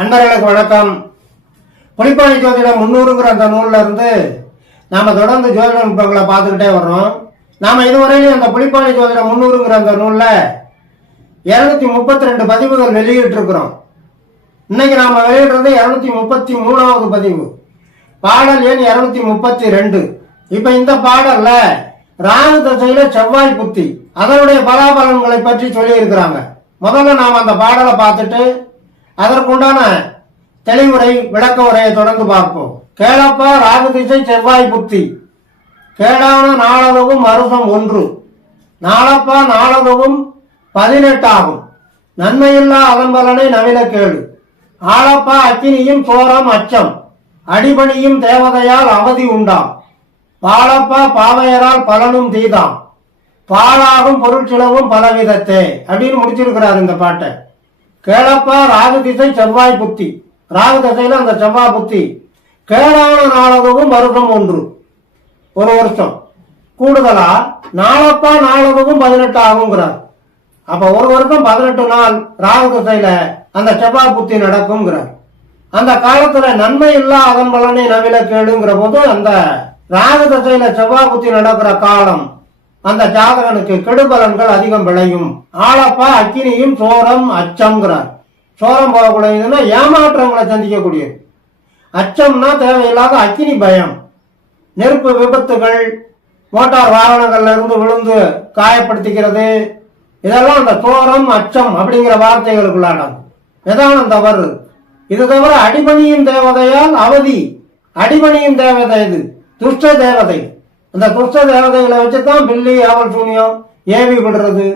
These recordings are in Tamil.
அன்பர்களுக்கு வணக்கம். புலிப்பாணி ஜோதிடம் 300ங்கிற அந்த நூல்ல இருந்து நாம தொடர்ந்து ஜோதிட நுட்பங்களை பார்த்துக்கிட்டே வர்றோம். நாம இதுவரையிலும் அந்த புலிப்பாணி ஜோதிடம் 300ங்கிற அந்த நூல்ல 232 பதிவுகள் வெளியிட்டு இருக்கிறோம். இன்னைக்கு நாம வெளியிடுறது 233வது பதிவு, பாடல் எண் 232. இப்ப இந்த பாடல்ல ராகு தசையில செவ்வாய் புத்தி அதனுடைய பலாபலன்களை பற்றி சொல்லி இருக்கிறாங்க. முதல்ல நாம அந்த பாடலை பார்த்துட்டு அதற்குண்டான தெளிவுரை விளக்க உரையை தொடர்ந்து பார்ப்போம். கேளப்பா ராகு திசை செவ்வாய் புத்தி, கேடான நாளதுவும் வருஷம் 1, நாளப்பா நாளதுவும் 18 ஆகும். நன்மையில்லா அதன் பலனை நவில கேடு. ஆளப்பா அக்கினியும் சோரம் அச்சம், அடிபணியும் தேவதையால் அவதி உண்டாம். பாலப்பா பாவையரால் பலனும் தீதாம், பாலாகும் பொருட்சிலவும் பலவிதத்தே அப்படின்னு முடிச்சிருக்கிறார் இந்த பாட்டை. கேளப்பா ராகு திசை செவ்வாய் புத்தி, ராகு திசையில அந்த செவ்வாய் புத்தி கேடான நாளதுவும் வருஷம் 1, ஒரு வருஷம் கூடுதலா. நாளப்பா நாளதுவும் 18 ஆகுங்கிறார். அப்ப ஒரு வருஷம் 18 நாள் ராகு திசையில அந்த செவ்வாய் புத்தி நடக்கும்ங்கிறார். அந்த காலத்துல நன்மை இல்லா அதன் பலனை நவில கேளுங்கிற போது அந்த ராகு திசையில செவ்வாய் புத்தி நடக்கிற காலம் அந்த ஜாதகனுக்கு கெடுபலன்கள் அதிகம் விளையும். ஆளப்பா அக்கினியும் சோரம் அச்சம்ங்கிறார். சோரம் போகக்கூடியதுன்னா ஏமாற்றங்களை சந்திக்கக்கூடியது. அச்சம்னா தேவையில்லாத அக்கினி பயம், நெருப்பு விபத்துகள், மோட்டார் வாகனங்கள்ல இருந்து விழுந்து காயப்படுத்திக்கிறது, இதெல்லாம் அந்த சோரம் அச்சம் அப்படிங்கிற வார்த்தைகளுக்குள்ளானது. நிதானம் தவறு. இது தவிர அடிபணியும் தேவதையால் அவதி. அடிபணியும் தேவதை இது துஷ்ட தேவதை. அந்த துஷ்ட தேவதைகளை வச்சுதான் பில்லி ஆவல் சூனியம் ஏவி விடுறது,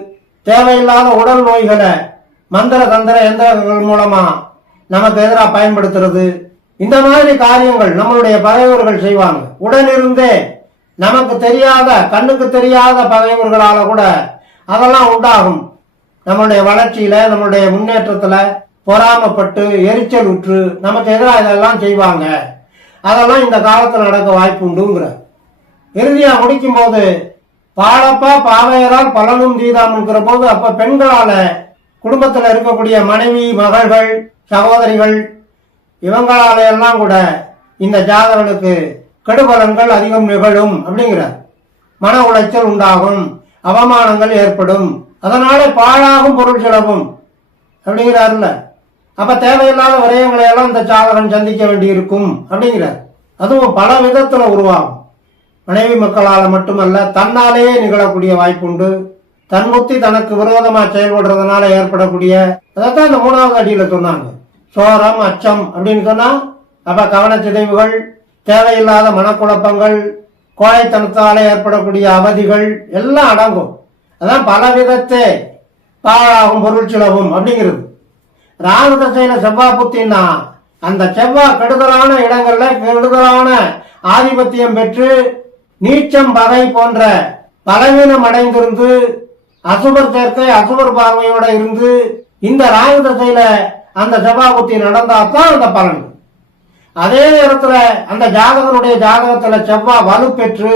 தேவையில்லாத உடல் நோய்களை மந்திர தந்திர எந்திரங்கள் மூலமா நமக்கு எதிராக பயன்படுத்துறது, இந்த மாதிரி காரியங்கள் நம்மளுடைய பகைவர்கள் செய்வாங்க. உடனிருந்தே நமக்கு தெரியாத கண்ணுக்கு தெரியாத பகைவர்களால கூட அதெல்லாம் உண்டாகும். நம்மளுடைய வளர்ச்சியில நம்மளுடைய முன்னேற்றத்துல பொறாமப்பட்டு எரிச்சல் உற்று நமக்கு எதிராக இதெல்லாம் செய்வாங்க. அதெல்லாம் இந்த காலத்துல நடக்க வாய்ப்பு உண்டுங்கிற. இறுதியா முடிக்கும் போது பாலப்பா பாவையரால் பலனும் தீதாம்ங்கிற போது அப்ப பெண்களால குடும்பத்துல இருக்கக்கூடிய மனைவி, மகள்கள், சகோதரிகள் இவங்களால எல்லாம் கூட இந்த ஜாதகனுக்கு கெடுபலன்கள் அதிகம் நிகழும் அப்படிங்கிறார். மன உளைச்சல் உண்டாகும், அவமானங்கள் ஏற்படும், அதனால பாழாகும் பொருள் செலவும் அப்படிங்கிறாருல்ல. அப்ப தேவையில்லாத விரயங்களை எல்லாம் இந்த ஜாதகன் சந்திக்க வேண்டி இருக்கும் அப்படிங்கிறார். அதுவும் பல விதத்துல உருவாகும். மனைவி மக்களால மட்டுமல்ல, தன்னாலேயே நிகழக்கூடிய வாய்ப்புண்டு. தன்முத்தி தனக்கு விரோதமா செயல்படுறதுனால ஏற்படக்கூடிய, அதைத்தான் இந்த 3வது அடியில சொன்னாங்க. சோரம் அச்சம் அப்படின்னு சொன்னா அப்ப கவனச்சிதைவுகள், தேவையில்லாத மனக்குழப்பங்கள், கோழைத்தனத்தால ஏற்படக்கூடிய அவதிகள் எல்லாம் அடங்கும். அதான் பல விதத்தே பாழாகும் பொருள் செலவும் அப்படிங்கிறது. ராகு தசையில செவ்வாய் புத்தின்னா அந்த செவ்வாய் கெடுதலான இடங்கள்ல கெடுதலான ஆதிபத்தியம் பெற்று நீச்சம் பகை போன்ற பலவீனம் அடைந்திருந்து அசுபர் சேர்க்கை அசுபர் பார்வையோட இருந்து இந்த ராகு தசையில அந்த செவ்வாய் புத்தி நடந்தாதான் அந்த பலன். அதே நேரத்துல அந்த ஜாதகனுடைய ஜாதகத்துல செவ்வாய் வலு பெற்று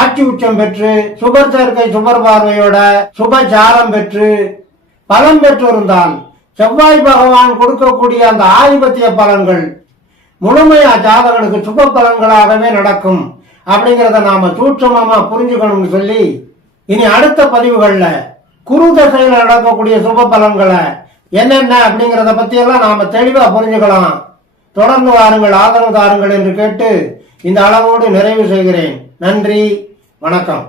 ஆட்சி உச்சம் பெற்று சுபர் சேர்க்கை சுபர் பார்வையோட சுபச்சாரம் பெற்று பலன் பெற்று இருந்தால் செவ்வாய் பகவான் கொடுக்கக்கூடிய அந்த ஆதிபத்திய பலன்கள் முழுமையா ஜாதகனுக்கு சுப பலன்களாகவே நடக்கும் அப்படிங்கிறத நாம சூட்சமா புரிஞ்சுக்கணும்னு சொல்லி இனி அடுத்த பதிவுகள்ல குரு தசையில நடக்கக்கூடிய சுப பலன்களை என்னென்ன அப்படிங்கிறத பத்தி எல்லாம் நாம தெளிவா புரிஞ்சுக்கலாம். தொடர்ந்து வாருங்கள், ஆதரவு தாருங்கள் என்று கேட்டு இந்த அளவோடு நிறைவு செய்கிறேன். நன்றி, வணக்கம்.